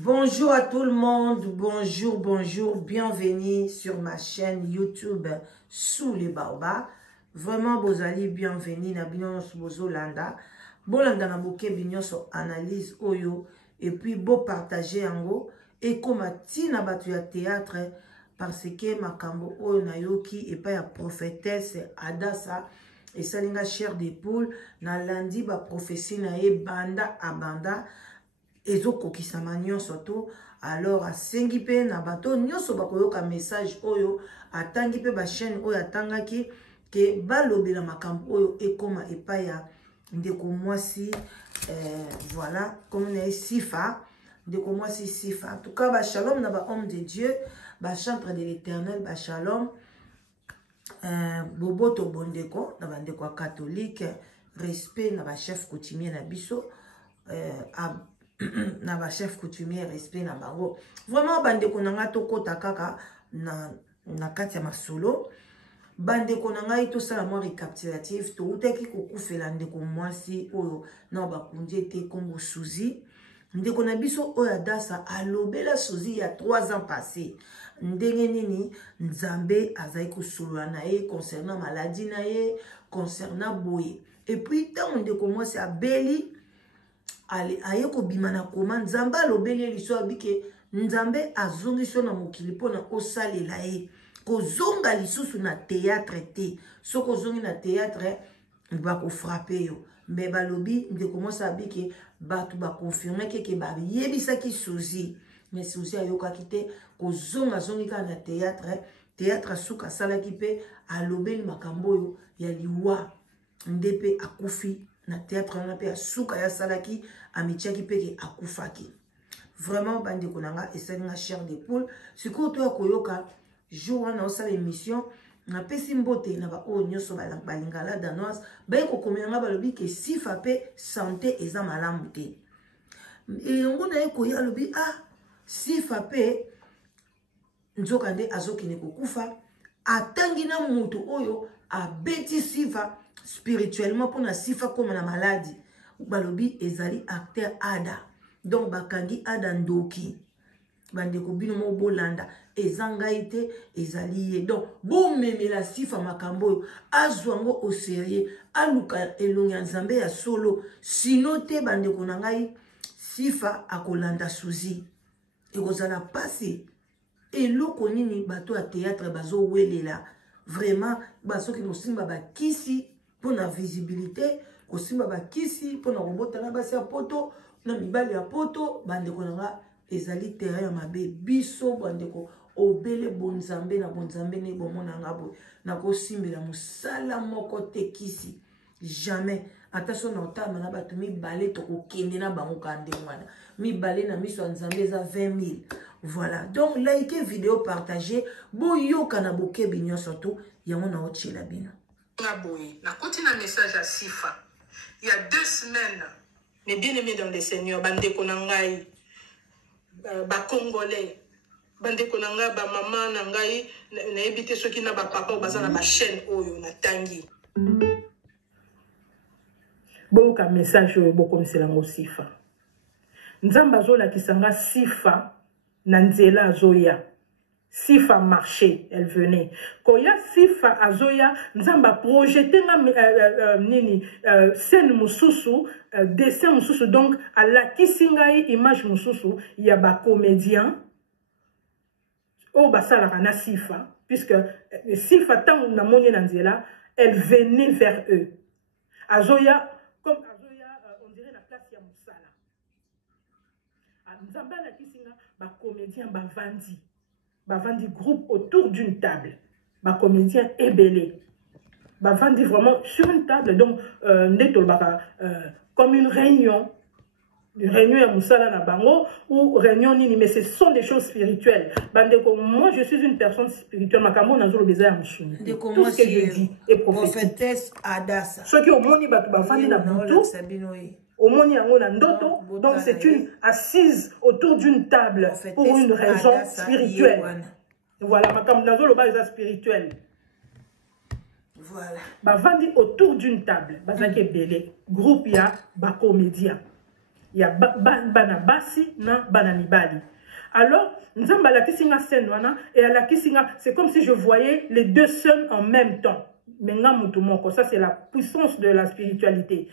Bonjour à tout le monde, bonjour, bienvenue sur ma chaîne YouTube Sous les Baobabs. Vraiment, vous allez bienvenue na Binyoso Bozolanda. Bolanda na boke Binyoso analyse oyo et puis beau partager yango et comme tina batu ya théâtre parce que makambo oyo na yoki et pas ya prophétesse Adassa et salinga chair de poule na lundi ba prophétie na e banda a banda. Ezokokisama nyonso to alors asengi pe na bato nyonso bakoyoka message oyo atangi pe ba chaîne oyo atangaki ke balobela makambo oyo ekoma epai ya ndeko mwasi voilà comme na Sifa ndeko mwasi Sifa. En tout cas ba shalom na ba homme de Dieu, ba chantre de l'Éternel, ba shalom boboto bondeko na ba ndeko catholique, respect na ba chef coutumier na biso na ba chef coutumier, respect na bango. Vraiment bandeko na nga tokota kaka na kati ya masolo. Bandeko na nga ito sala mwa récapitulatif to utaki kokufela ndeko mwasi oyo na bakunje te kombo Suzi. Ndeko na biso oyo Adassa alobela Suzi ya 3 ans passé. Ndenge nini Nzambe azai kusula na ye concernant maladie na ye, concernant boye. Et puis tant ndeko mwasi abeli aye ko bimana koma Nzambe alobeli liso abike Nzambe azongiso na mokili pona osalela ye kozonga lisusu na théâtre te soko zongi na théâtre ba ko frapper yo mais balobi ndeko mwasi abike batu ba confirmer ke ba yebisaki Suzi mais Suzi ayokaki te kozonga zongi ka na théâtre suka salaki pe alobeli makambo yo ya liwa ndepe akufi na théâtre na pe suka ya salaki amichaki peke akufaki. Vraiment bandeko nanga esalinga chair de poule siko to koyoka jour na osala émission na pesi mbote na ba o nyoso balingala danoise ba ko komenga balobi ke Sifa pe santé eza malamu te et ngona eko ya lobi Sifa pe nzoka nde azokine kokufa atangi na mutu oyo abeti Sifa spirituellement pour na Sifa comme na maladie balobi ezali acteur Ada donc bakangi Ada ndoki bandeko bino mo bolanda ezangaite ezali ye donc bo memela Sifa makambo azwango au sérieux aluka elonga Nzambe ya solo sino te bandeko na ngai Sifa akolanda Suzi ekozala passé eloko nini bato ya théâtre bazo welela vraiment basoki kosimba bakisi pour la visibilité, kosimba bakisi pour na robota na basi ya poto na mibali ya poto bandeko nanga ezali terrain ya mabe biso bandeko obele bonzambe na bonzambe ne bomona ngabo na kosimbela musala moko te kisi jamais attention na otama na bato mibale to kokende na bango kande mwana mibale na miso ya Nzambe za 20 000. Voilà donc like vidéo partager boyoka na bokebi nyonso to yango na ochela bino na continue un message à Sifa. Il y a 2 semaines, mes bien-aimés dans le Seigneur, bande konangai, ba Congolais, bande konanga, ba maman nangai, na ebité ceux qui na ba papa ou bazana ba chaîne oyo na tangi. Boka message oyo boko mselango Sifa. Nzamba zola kisanga Sifa na nzela azoya. Sifa marché, elle venait. Koya Sifa azoya, nzamba projeté nini scène mususu, dessin mususu donc à la kisingai image mususu, il y a ba comédien au basala kana Sifa puisque Sifa tant na moni nanzela, elle venait vers eux. Azoya comme azoya on dirait la place ya musala. Nzamba la kisinga ba comédien ba vandi. Bavandi groupe autour d'une table. Ma comédien est belé. Bavandi vraiment sur une table. Donc, comme une réunion. Une réunion à Moussala na Bango ou réunion nini. Mais ce sont des choses spirituelles. Moi, je suis une personne spirituelle. Ma camo n'a pas besoin de me tout ce que je dis est prophétique. Adassa. Ceux qui ont moni bavandi na boutou. Au moni ndoto, donc c'est une assise autour d'une table pour une raison spirituelle. Voilà, madame Nazolo est spirituel. Voilà. Bavandi autour d'une table, bazake belé, groupe ya ba comédien. ya bana basi na bana mibali. Alors, Nzamba la kisinga senwana et à la kisinga, c'est comme si je voyais les deux sœurs en même temps. Ça c'est la puissance de la spiritualité.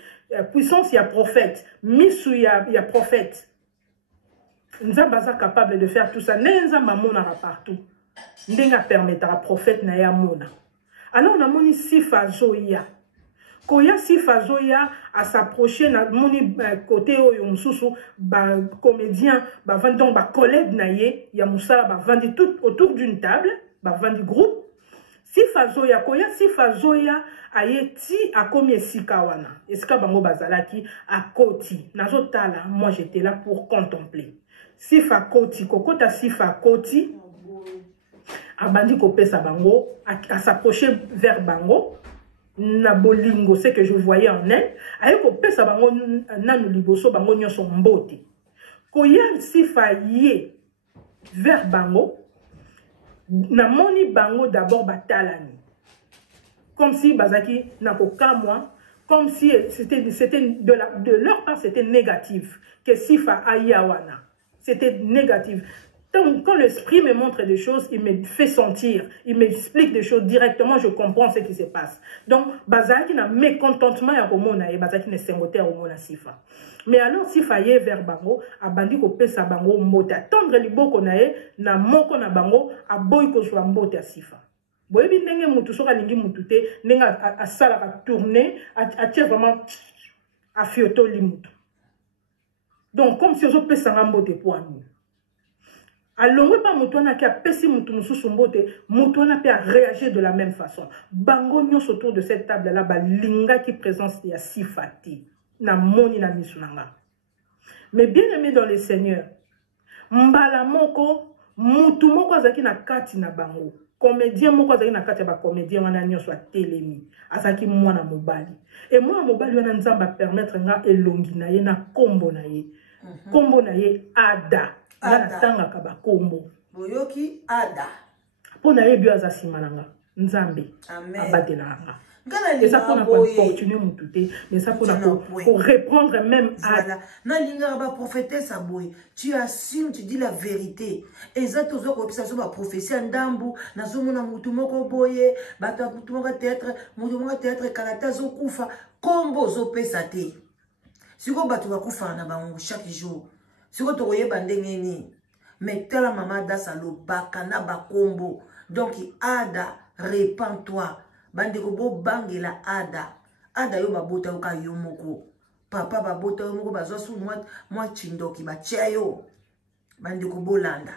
Puissance, il y a prophète. Misu, il y a prophète. Nzamba est capable de faire tout ça. Nzamba monara partout. Ndenga permettra prophète na ya mona. Alors on a moni sifa zoya. Koya sifa zoya à s'approcher na moni côté oyo mususu ba comédien ba vandi donc ba collègue na ye ya musala ba vandi tout autour d'une table ba vandi groupe. Sifa zoya koya sifa zoya ayeti akomi esika wana. Esika bango bazalaki akoti. Nazo tala moi j'étais là pour contempler. Sifa koti kokota sifa koti. Abandi kopesa bango à s'approcher vers bango na bolingo c'est que je voyais en elle aye kopesa bango nanu liboso bango nyonso mbote koya sifa ye vers bango na moni bango d'abord batalani comme si bazaki na kokamwa comme si c'était de leur part c'était négatif que sifa ayawana c'était négatif. Donc, quand l'esprit me montre des choses, il me fait sentir, il m'explique des choses directement, je comprends ce qui se passe. Donc, bazaki na mécontentement ya komona et bazaki ne sengote ya komona sifa. Mais alors, sifa ye vers bango, abandi ko pesa bango mbote, attendre liboko na ye, na moko na bango, aboyi ko zwa mbote ya sifa. Boyebi ndenge mutu soka lingi mutu te, ndenge a sala ka tourner, a tia vraiment a fioto li mutu. Donc, comme si on se pesa mbote pour nous. Alors, pas moutouana qui a pessi moutounou mbote, moutouana peut réagir de la même façon. Bango nyos autour de cette table là, ba linga qui présence ya sifati, na moni na misunanga. Mais bien aimé dans le Seigneur, mbala moko, moutou moko azaki na kati na bango. Comédien moko azaki na kati ya ba comédien wana nyos wa telemi, azaki mwana mobali. Et moi mobali wana nzamba permettre nga elongi na ye na kombo na ye. Kombo na ye Ada. Ada. Kombo. Boyoki Ada. Pona ye bio azasima nanga. Nzambe. Amen. Abate na nga. Et ça pour opportunité moutouté, mais ça pour répondre même à voilà. Na linga ba prophétesse aboy. Tu assumes, tu dis la vérité. Et ça tozo ko pisa ba prophétie ndambu, na zo mona mutu moko boye, bata mutu moko théâtre karata zo kufa, kombo zo pesa te. Siko batu ba kufa na bango chaque jour. Siko to koyeba ndenge ni. Mais tala mama da salo bakana ba kombo. Donc Ada, répands-toi. Bandeko bo bangela Ada. Ada yo babota yo ka yo moko. Papa babota yo moko bazwa su mwa chindoki ba chayo. Bandeko bolanda.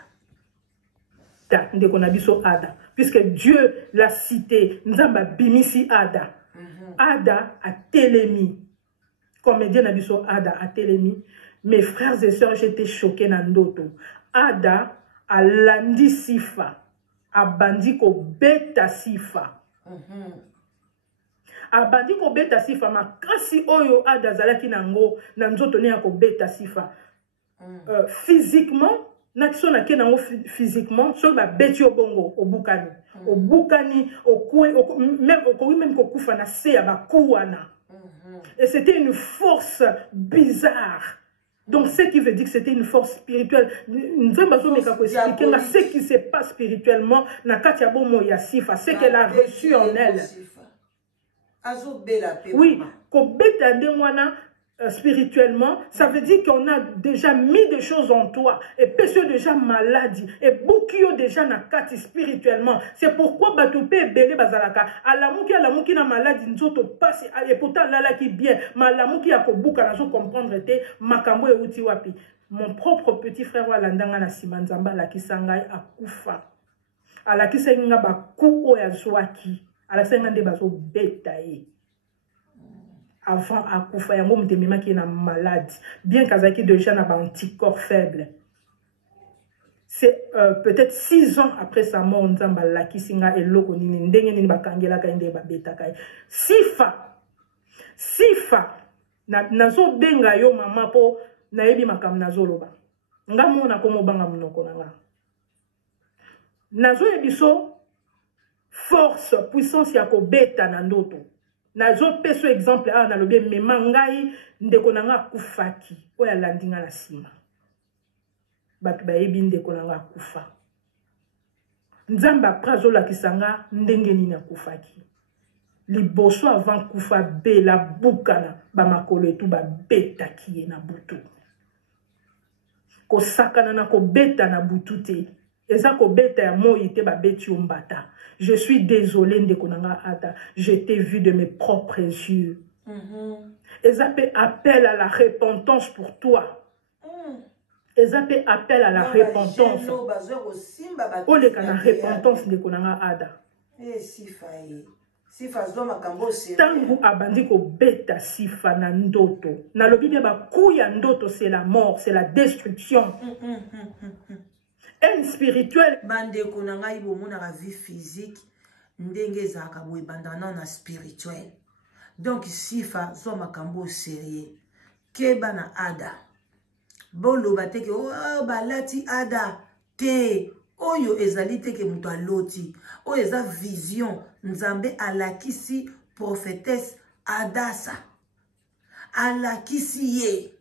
Ta ndeko na biso Ada. Puisque Dieu l'a cité, nzamba bimisi Ada. Ada a telemi. Comédien na biso Ada a telemi. Mes frères et sœurs, j'étais choqué nandoto. Ada a landi sifa. A bandi ko beta sifa. Abandi ko beta sifa makasi oyo Ada zalaki nango na nzoto ne ya ko beta sifa. Physiquement nakiso na ke nango physiquement so ba beti obongo obukani. Obukani même ko kufa na se ya bakuwana. Et c'était une force bizarre. Donc, ce qui veut dire que c'était une force spirituelle. Nous avons besoin de ce qui se passe spirituellement, ce qu'elle a reçu en elle. Oui, spirituellement, ça veut dire qu'on a déjà mis des choses en toi. Et personne déjà maladie. Et beaucoup déjà na kati spirituellement. C'est pourquoi Batoupe Bele Bazalaka. Alamuki na maladie, nous passe. Et pourtant, là qui bien. Malamuki a kobuka, nous comprendre te. Makambo e uti wapi. Mon propre petit frère Walandanga na Simanzamba, la kisangai a kufa. A la kisenga ba ku o ya zwaki. A la senga de bazo betaye. Avant à Koufa, il y a un homme qui est malade. Bien qu'Azaki déjà n'a pas un anticorps faible. C'est peut-être 6 ans après sa mort, on a la kisinga et l'eau qu'on Sifa. Nazo benga yo mama po na ebi makam nazo loba. Nga mona komo banga munoko nanga. Nazo ebiso force, puissance ya ko beta na ndoto. nazo peso exemple a na lobi mema ngai ndeko nanga kufaki oya landinga na sima batu bayebi ndeko nanga kufa nzamba prazo la kisanga ndenge nini akufaki liboso avant kufa bela bukana ba makolo etu ba beta kiye na butu ko sakana na ko beta na butu te eza ko beta ya moi te ba beti ombata. Je suis désolé ndeko nanga ata, je t'ai vu de mes propres yeux. Eza pe appel à la repentance pour toi. Eza pe appel à la repentance. Ole kana repentance ndeko nanga ada. Tangu abandi ko beta sifa na ndoto. Na lobi ne ba kuya ndoto c'est la mort, c'est la destruction. Un spirituel. Bande konanga ibo mona la vie physique. Ndenge zaka boy bandana na spirituel. Donc sifa zo makambo sérieux. Keba na ada. Bolo bateke oh balati ada te. Oyo ezali teke muto aloti. Oyo eza vision. Nzambe alakisi prophétesse Adasa. Alakisi ye.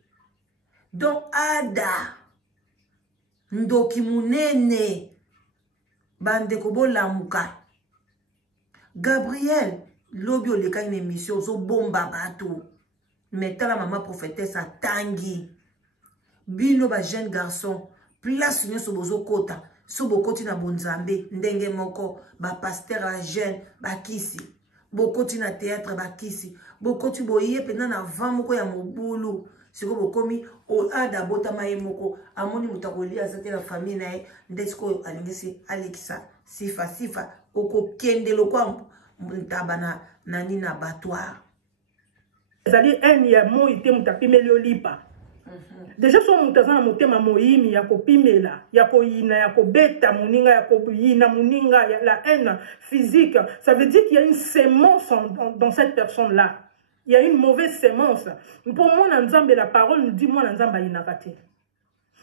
Donc ada. Ndoki munene. Bande kobo lamuka. Gabriel. Lobi oleka une émission. Zo bomba bato. Metala maman prophétesse a tangi. Bino ba jeune garçon. Place nyo sobozo kota. Sobo koti na bonzambe. Ndenge moko. Ba pasteur a jeune. Ba kisi. Bokoti na théâtre ba kisi. Bokoti boye pena na van moko ya mobulu. Siko bokomi. O ada bota maye moko. Amoni mutakoli azate la famille na e. Ndesko alingesi Alexa. Sifa. Oko kende loko mtabana nani na batwa. Zali eni ya mo ite mutapimeli olipa. Déjà son mutazana motema moyimi ya kopimela, ya koyina, ya kobeta muninga, ya koyina muninga, ya la haine physique. Ça veut dire qu'il y a une sémence dans cette personne-là. Il y a une mauvaise sémence. Pour moi, Nzambe, la parole nous dit, moi, Nzamba inakate.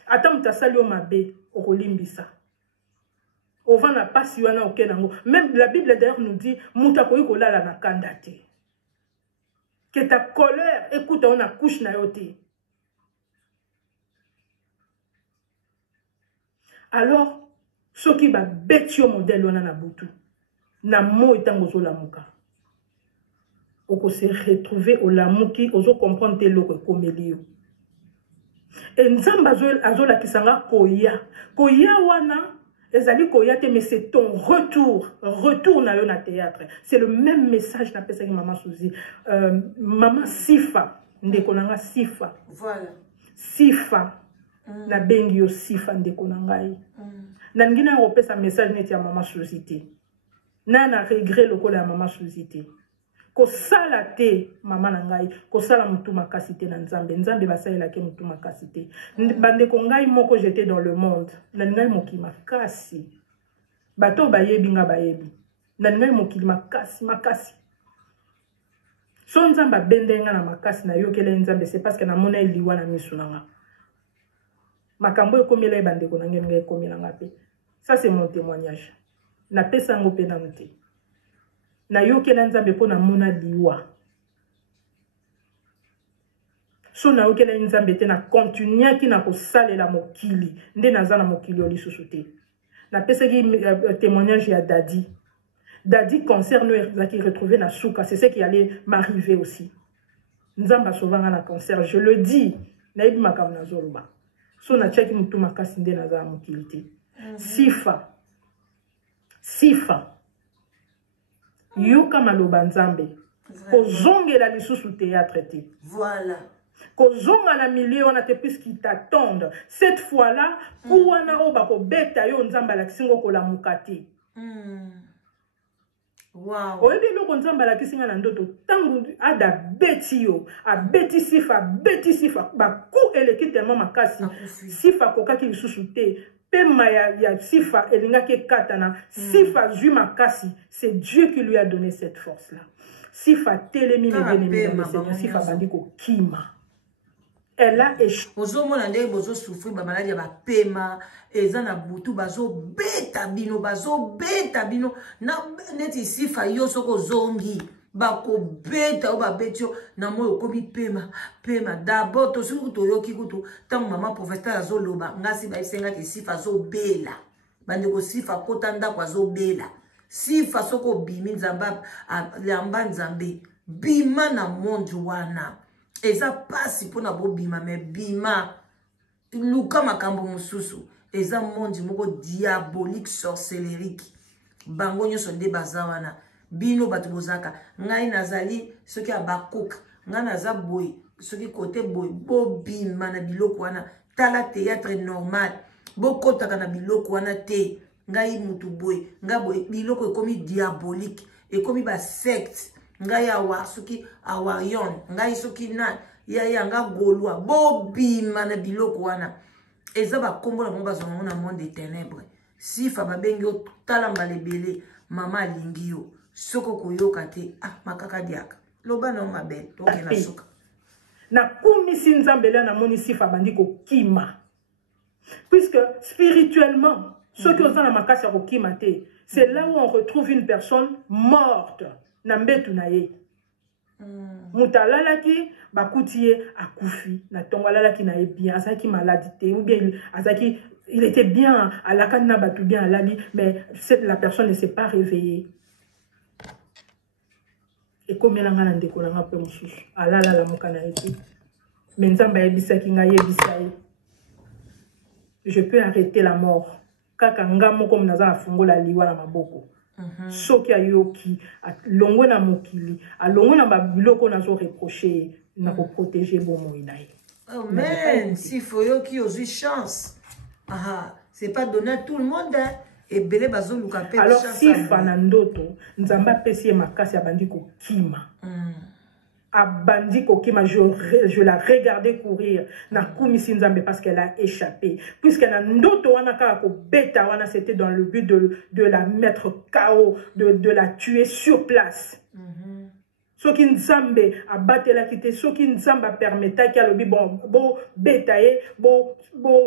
Attends, mutasali o mabe, okolimbisa. Ovan na pasi wana okenango. Même la Bible d'ailleurs nous dit, mutakoyi kolala na kandate. Que ta colère, écoute, on a couche na yote. Alors, ce qui va bêter au modèle on a butu, na mo etango zo lamuka. Oko se retrouver au lamuki, ozo comprendre te loko komelio. Et nzamba azo la kisanga koya. Koya wana, ezali koya te, mais c'est ton retour. Retour na yo na théâtre. C'est le même message na pesa ki maman Suzy. Maman Sifa, ndeko nanga Sifa. Voilà. Sifa. Na bengi yo sifa ndeko na ngai. Na ngina opesa message neti ya maman Suzy. Na regret lokola ya maman Suzy. Ko sala te maman na ngai, ko sala mutu makasi te na Nzambe. Nzambe basalela ke mutu makasi te. Bandeko ngai moko j'étais dans le monde. Na ngai moki makasi. Bato bayebi nga bayebi. Na ngai moki makasi. So Nzamba bendenga na makasi na yokele Nzambe, c'est parce que na mona liwa na misu na nga. Makambo ekomela ebandeko na ngenga ekomela ngape. Ça c'est mon témoignage. Na pesa ngo pe na mute. Na yokela Nzambe po na mona liwa. So na yokela Nzambe te na continuer ki na ko salela mokili. Nde naza na mokili oli susuté. Na pesa ki témoignage ya Dadi. Dadi cancer no qui retrouvé na souka, c'est ce qui allait m'arriver aussi. Nzamba sauvanga na cancer, je le dis. Na ibi makam na zoluba. So na cheki mutu makasi nde naza mokilité. Sifa. Yoka maloba Nzambe. Kozongela lisusu théâtre te. Voilà. Kozonga na milieu on a te puisqu'ils t'attendent. Cette fois-là, kuwana oba ko beta yo Nzamba la kisingo ko la mukati. Wow. Oyebi loko Nzamba la kisinga na ndoto tangu ada beti yo, a beti sifa, ba ku eleki tellement makasi. Sifa kokaki lisusu te. Pema ya sifa elingaki katana. Sifa zui makasi, c'est Dieu qui lui a donné cette force-là. Sifa telemi le Seigneur, sifa bandiko kima. Elle a échoué. Ozo mona ndenge bozo souffrir ba maladie ba pema eza na butu bazo beta bino na neti sifa yo soko zongi bako beta o babetio na moyo komi pema d'abord to suku to yoki kutu tant maman professeur azoloba ngasi ba isenga ki sifa zo bela bande ko sifa kotanda kwa zo bela sifa soko bimi nzamba yamba nzambe bima na monde wana eza pasi pona bo bima me bima luka makambo mususu eza monde moko diabolique sorcellerique bango nyoso nde baza wana bino batu bozaka ngai nazali soki abakoka ngai naza boy soki kote boy bo bima na biloko wana tala théâtre normal bokotaka na biloko wana te ngai mutu boy ngai boy biloko ekomi diabolique ekomi ba secte ngai awa soki awarion ngai soki na ya nga golwa bo bima na biloko wana eza ba kombo na mo bazonga na monde des ténèbres sifa babengi o tala mbalebele mama alingi yo soko koyoka te makaka diaka loba na mabel toke na suka na kumisi nzambela na moni sifa bandi ko kima puisque spirituellement ce que on a makasi ko kima te c'est là où on retrouve une personne morte na mbetu na ye mutalala ki bakutie akufi na tongwalala ki na ye bien azaki maladie ou bien azaki il était bien à la canne batu bien à l'ali mais la personne ne s'est pas réveillée et comme elle a un décollant un peu moussous à la mokana eti mais nzamba yebisaki nga yebisai je peux arrêter la mort kaka ngamo comme naza afungola liwa na maboko soki ayoki alongwe na mokili alongwe na babiloko nazo reprocher na ko protéger bomo inaye amen si foyoki ozui chance c'est pas donné à tout le monde et belé bazo luka pe alors si fanandoto nzamba pesi makasi abandi ko kima abandi ko kima je la regardais courir na kumisi nzambe parce qu'elle a échappé puisque na ndoto wana ka ko beta wana c'était dans le but de la mettre KO de la tuer sur place soki nzambe abatela kite soki nzamba permetaki alobi bon bo betaye bo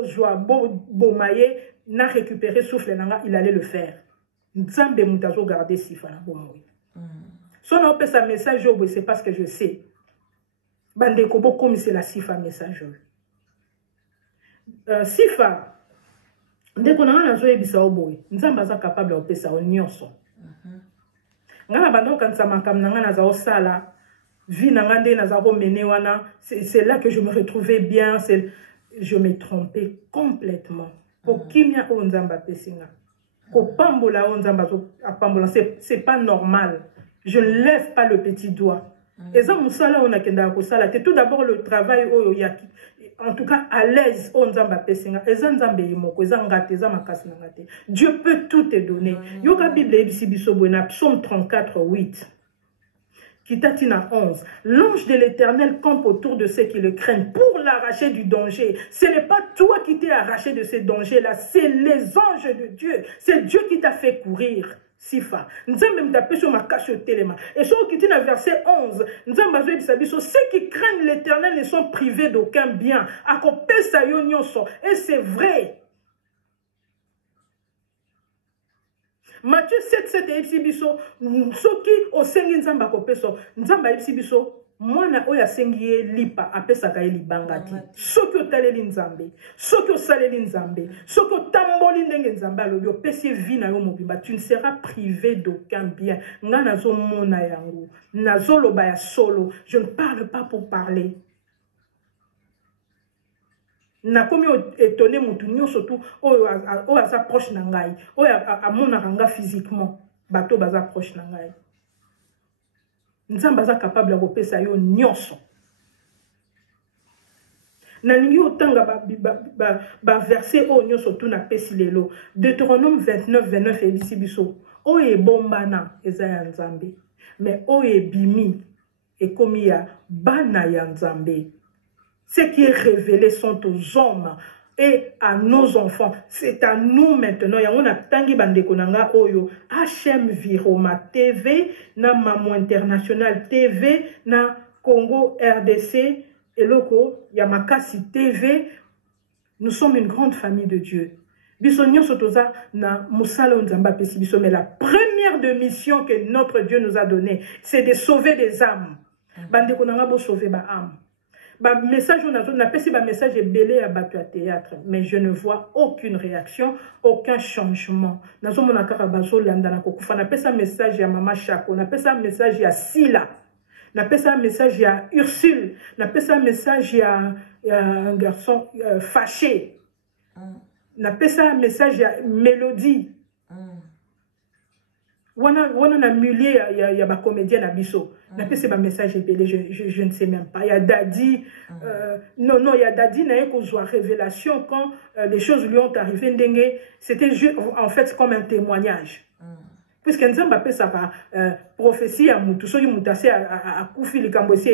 joie bo maye na récupérer souffle nanga il allait le faire nzambe mutazo garder sifa na bomoyi son on peut sa message au c'est parce que je sais bande ko bo comme c'est la sifa message sifa ndeko na na zo ebisa oboyi nzamba za capable de pesa onyoso ngana bando kanisa makam nanga na za osala vie nanga nde na za ko mener wana c'est là que je me retrouvais bien je me trompais complètement ko kimia o nzamba pesinga ko pambola o nzamba zo apambola c'est pas normal je ne lève pas le petit doigt et ça musala on a kenda ko sala tout d'abord le travail o yaki en tout cas à l'aise on nzamba pesinga eza nzambe yimoko eza ngate eza makasi ngate Dieu peut tout te donner yoka bible ebisi biso na psaume 34:8 Kitatina 11 l'ange de l'Éternel campe autour de ceux qui le craignent pour l'arracher du danger. Ce n'est pas toi qui t'es arraché de ces dangers là, c'est les anges de Dieu, c'est Dieu qui t'a fait courir. Sifa nzambe mtape sur ma cache telema et sur qui dit dans verset 11 nzamba zo ebisa biso ceux qui craignent l'Éternel ne sont privés d'aucun bien akopesa yo nyonso et c'est vrai. Matthieu 7:7 ebisi biso soki osengi nzamba kopesa nzamba ebisi biso mwana oya sengi lipa apesaka ye libanga ti soki otaleli nzambe soki osaleli nzambe soki otamboli ndenge nzambe alobi opesi vie na yo mobimba tu ne seras privé d'aucun bien nga nazomona yango nazoloba ya solo je ne parle pas pour parler nakomi étonné mutu nyonso tu oyo aza proche na ngai oyo amonaka nga physiquement bato baza proche na ngai nzamba za capable de kopesa yo nyonso na ningi otanga ba verset o nyonso tu na pesi lelo Deutéronome 29:29 ebisi biso oyo ebombana eza ya nzambe mais oyo ebimi ekomi ya bana ya nzambe. Ce qui est révélé sont aux hommes et à nos enfants. C'est à nous maintenant. On a tangi bandeko nanga oyo HM Viroma TV, na Mamo International TV, na Congo RDC, et loko Yamakasi TV. Nous sommes une grande famille de Dieu. Biso nyonso toza na musala nzamba pesi biso, mais la première de mission que notre Dieu nous a donné, c'est de sauver des âmes. Bande konanga bo sauver ba âme. Ba message on a pesi ba message belé à batu à théâtre, mais je ne vois aucune réaction, aucun changement. Nazo mona kaka bazo landa na kokufa na pesa message ya mama Chako, na pesa message ya Sila. Na pesa message ya Ursule, na pesa message ya un garçon fâché. Na pesa message ya Mélodie. Wana na milieu ya ba comédien na biso. Na pesa ba message belé, je ne sais même pas. Il y a Daddy non, il y a Daddy na ko joie révélation quand les choses lui ont arrivé ndenge, c'était en fait comme un témoignage. Puisque Nzamba pesa pa prophétie à mutu, so mutase à kufi likambosi,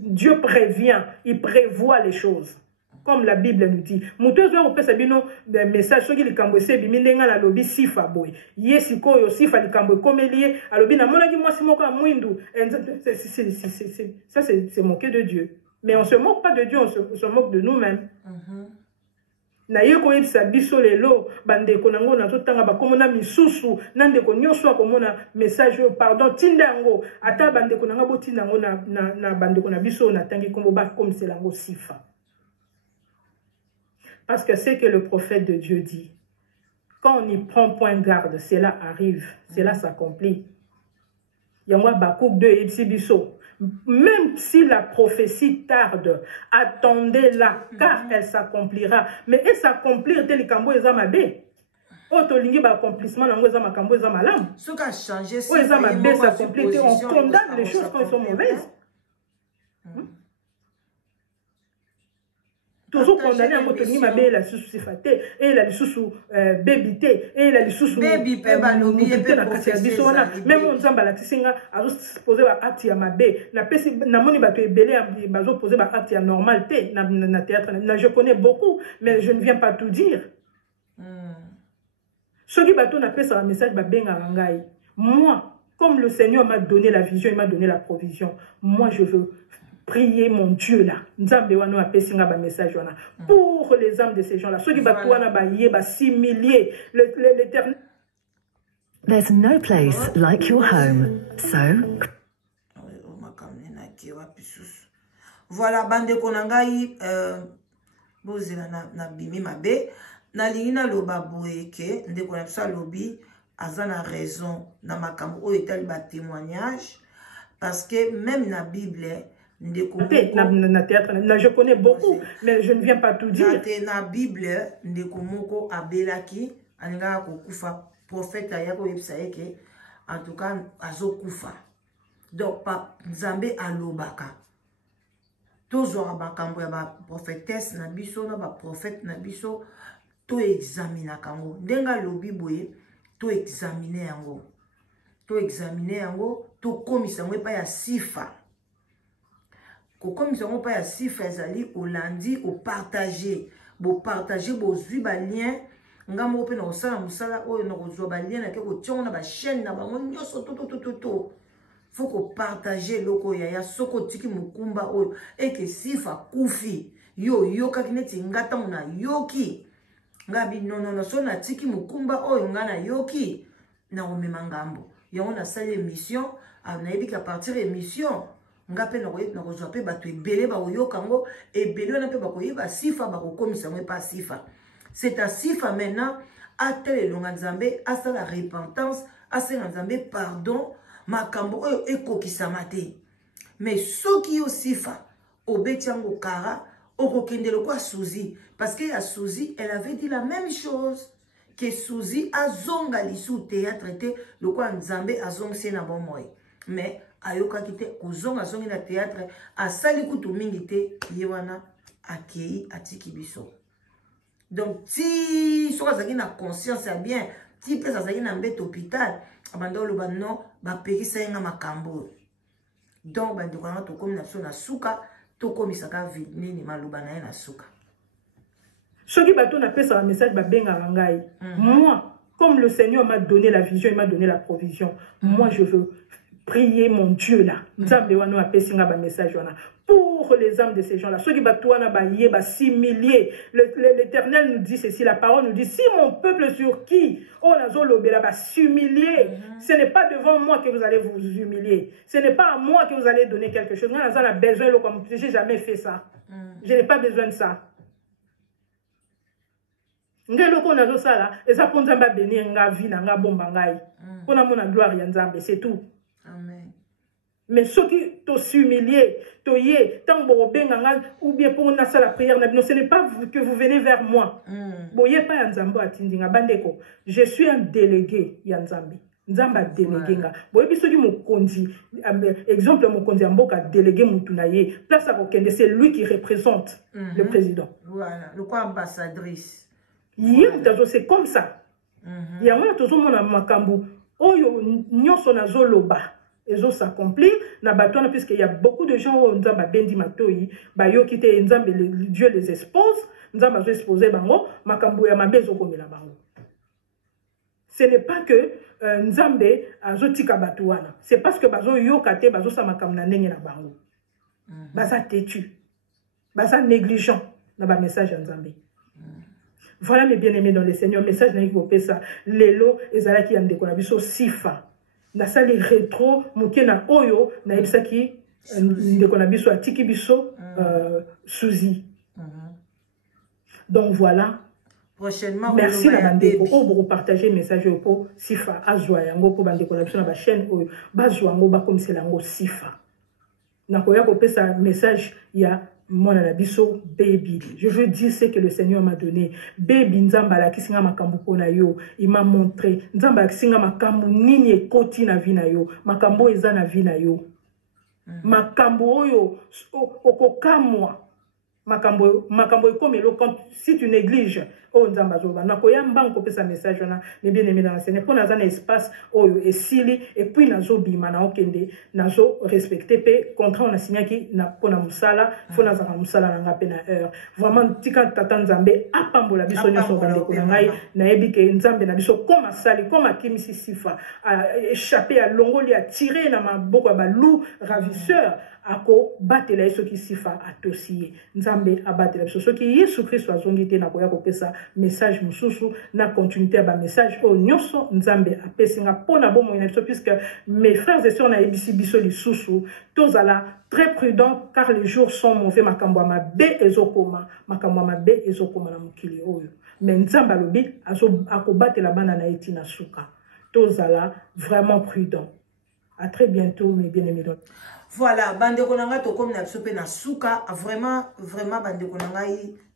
Dieu prévient, il prévoit les choses. Comme la Bible nous dit. Mutu zo pesa bino des messages so likambosi bimindenga la lobi sifa boy. Yesi koyo sifa likambo komelie, alobi na mona ki mwasi moko mwindu. Ça c'est moquer de Dieu. Mais on se moque pas de Dieu, on se moque de nous-mêmes. Na yeko yebisa biso lelo bande konango na totanga ba komona misusu nande ko nyoswa komona message pardon tindango ata bande konanga botindango na bande kona biso na tangi kombo ba comme c'est lango sifa. Parce que c'est que le prophète de Dieu dit, quand on y prend point garde, cela arrive, cela s'accomplit. Yangwa Bakouk 2 ebisi biso. Même si la prophétie tarde, attendez-la, car elle s'accomplira. Mais elle s'accomplir, tel kambo ezamabe. Otolingi ba accomplissement nango ezamakambo ezamalam. Ce qui a changé, c'est que on condamne les choses quand elles sont mauvaises. Toujours condamné à motolingi mabe la sous sifaté et la sous bébité et la sous baby pe balobi pe na kati ya biso wana même on nzamba la tisinga azo poser ba acte ya mabe na pesi na moni bato ebele bazo poser ba acte ya normalité na théâtre na je connais beaucoup mais je ne viens pas tout dire. Soki bato na pesa un message ba benga ngai, moi comme le Seigneur m'a donné la vision, il m'a donné la provision, moi je veux prier mon Dieu là. Nzambe wana apesinga ba message wana pour les âmes de ces gens là. Ceux qui bato wana ba yé ba 6 milliers l'éternel. There's no place like your home. So voilà bande konangai bozela na bimi mabe na lingina loba boye ke ndeko na biso lobi azana raison na makambo o etali ba témoignage parce que même na Bible na théâtre, je connais beaucoup, mais je ne viens pas tout dire. Na Bible, ndeko moko abelaki, aninga kokufa prophète ayako yebsaeke, en tout cas azo kufa. Donc pa Nzambe alobaka. Toujours abakambo ya ba prophétesse na biso na ba prophète na biso to examiner kango. Ndenga lobi boye to examiner yango. To examiner yango, to komisa ngwe pa ya sifa. Comme ça on pas ya sifa ezali olandi o partager bo partager bo zui ba lien ngamo pe na osala musala oyo na kozwa ba lien na ke ko tionga na ba chaîne na bango nyoso to faut ko partager loko ya soko tiki mukumba oyo et que sifa kufi yo kakineti ngata mona yoki ngabi non so na tiki mukumba oyo ngana yoki na omema ngambo yango na sala émission na ebika partir émission ngape na kozwa pe bato ebele ba oyoka ngo ebele na pe ba koyeba sifa ba kokomisa ngo pas sifa. C'est à sifa maintenant à tel longa Nzambe à sa la repentance à sa Nzambe pardon makambo oyo ekokisa mate. Mais soki yo sifa obetiango kara okokendelo kwa Suzy parce que à Suzy elle avait dit la même chose que Suzy azonga lisu théâtre te le kwa Nzambe azongse na bon moy. Mais ayoka kite kozonga zongi na théâtre asali kutu mingi te yewana akei atiki biso. Donc ti soka zaki na conscience ya bien ti pesa zaki na mbete hôpital abanda loba non ba pekisa yenga makambo. Donc bandi kwa to komi na biso na suka to komisaka nini maloba na ye na suka. Soki bato na pesa un message ba benga ngai. Moi comme le Seigneur m'a donné la vision, il m'a donné la provision. Moi je veux prier mon Dieu là. Nzambe wana apesi nga ba message wana pour les âmes de ces gens là. Ceux qui batouana ba yé ba s'humilier. L'Éternel nous dit ceci, la parole nous dit si mon peuple sur qui on a zolobela ba s'humilier, ce n'est pas devant moi que vous allez vous humilier. Ce n'est pas à moi que vous allez donner quelque chose. Moi on a besoin de comme j'ai jamais fait ça. Je n'ai pas besoin de ça. Ngelo ko nazo sala eza ponza ba bénir nga vie na nga bomba ngai. Pona mona gloire ya Nzambe, c'est tout. Amen. Mais ceux qui t'ont s'humilier, t'oyé, tant ou bien pour la prière, ce n'est pas que vous venez vers moi. Boye pas Nzambe atindinga bandeko. Je suis un délégué ya Nzambe. Nzamba délégué nga. Boye biso di mokonzi, exemple mokonzi amboka délégué mutunaye. Place à Kokende, c'est lui qui représente le président. Voilà, le quoi ambassadrice. C'est comme ça. Il y a un toujours mon makambu. Oyo nyonso na zoloba. Ezo s'accomplir na batona puisqu'il y a beaucoup de gens où Nzamba bendi matoi ba yo kite Nzambe Dieu les expose Nzamba zo exposer bango makambu ya mabezo komela bango. Ce n'est pas que Nzambe azo tika batuana, c'est parce que bazo yo kate bazo sa makambu na ndenge na bango. Baza têtu, baza négligent na ba message Nzambe. Voilà mes bien-aimés dans le Seigneur, message na yiko ça lelo ezala ki yande kona biso sifa. Na sali rétro mukena oyo na ebisaki ndeko na biso atiki biso Suzy. Donc voilà. Prochainement merci na bandeko o boko partager message pour sifa azwa yango pour bandeko na biso na ba chaîne oyo bazwa yango ba komisela yango sifa. Na koya ko pesa message ya mwana na biso baby. Je veux dire ce que le Seigneur m'a donné. Baby nzamba la kisinga makambu pona yo. Il m'a montré. Nzamba la kisinga makambu nini ekoti na vi na yo. Makambu eza na vi na yo. Makambu oyo okokamwa. Makambu ekomelo quand si tu négliges. Oh nzamba zoba. Na koya mbango pesa message na ne bien aimé dans le Seigneur. Pour naza na espace oyo esili et puis nazo bima na okende nazo respecter pe contrat on a signé ki na pona musala fo naza na musala na nga pe na heure. Vraiment tika tata Nzambe apambola biso nyonso bandeko na ngai na yebi ke Nzambe na biso comme sali comme akimisi sifa a échappé à longoli a tiré na maboko ba loup ravisseur ako batela yeso ki sifa atosiye Nzambe abatela biso so ki Yesu Christ azongi te na koya ko pesa message mususu na continuité ba message o nyonso Nzambe apesinga pona bomo ina biso puisque mes frères et sœurs na ebisi biso lisusu tozala très prudent car les jours sont mauvais makambo mabe ezokoma na mukili oyo mais Nzambe alobi akobatela bana na etina suka tozala vraiment prudent. À très bientôt mes bien-aimés. Voilà, bande konanga to comme na sope na suka, vraiment bande konanga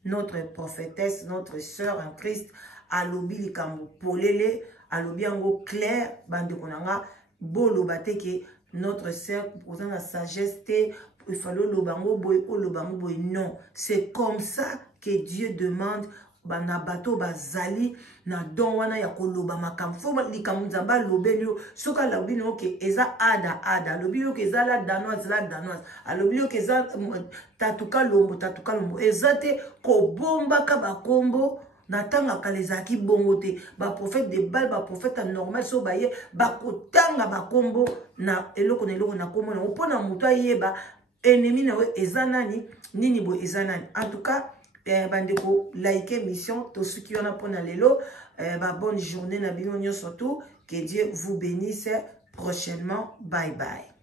notre prophétesse, notre sœur en Christ, alobi likambo polele, alobi ango clair, bande konanga bolo bateke notre sœur posant la sagesse te, il fallait lobango boy o lobango boy non, c'est comme ça que Dieu demande. Na bato bazali na don wana ya koloba makambo fo likambo Nzamba lobelio soka la bino ke eza ada lobio ke eza la danoise alobio ke eza tatuka lombo ezate ko bomba ka bakombo na tanga kalezaki bongo te ba prophète de Baal ba prophète normal so baye ba kotanga bakombo na eloko na kombo na opona muto ayeba ennemi na we eza nani nini bo eza nani. En tout cas bandeko like mission to ceux qui en a pour lelo bonne journée na bino surtout que Dieu vous bénisse prochainement. Bye bye.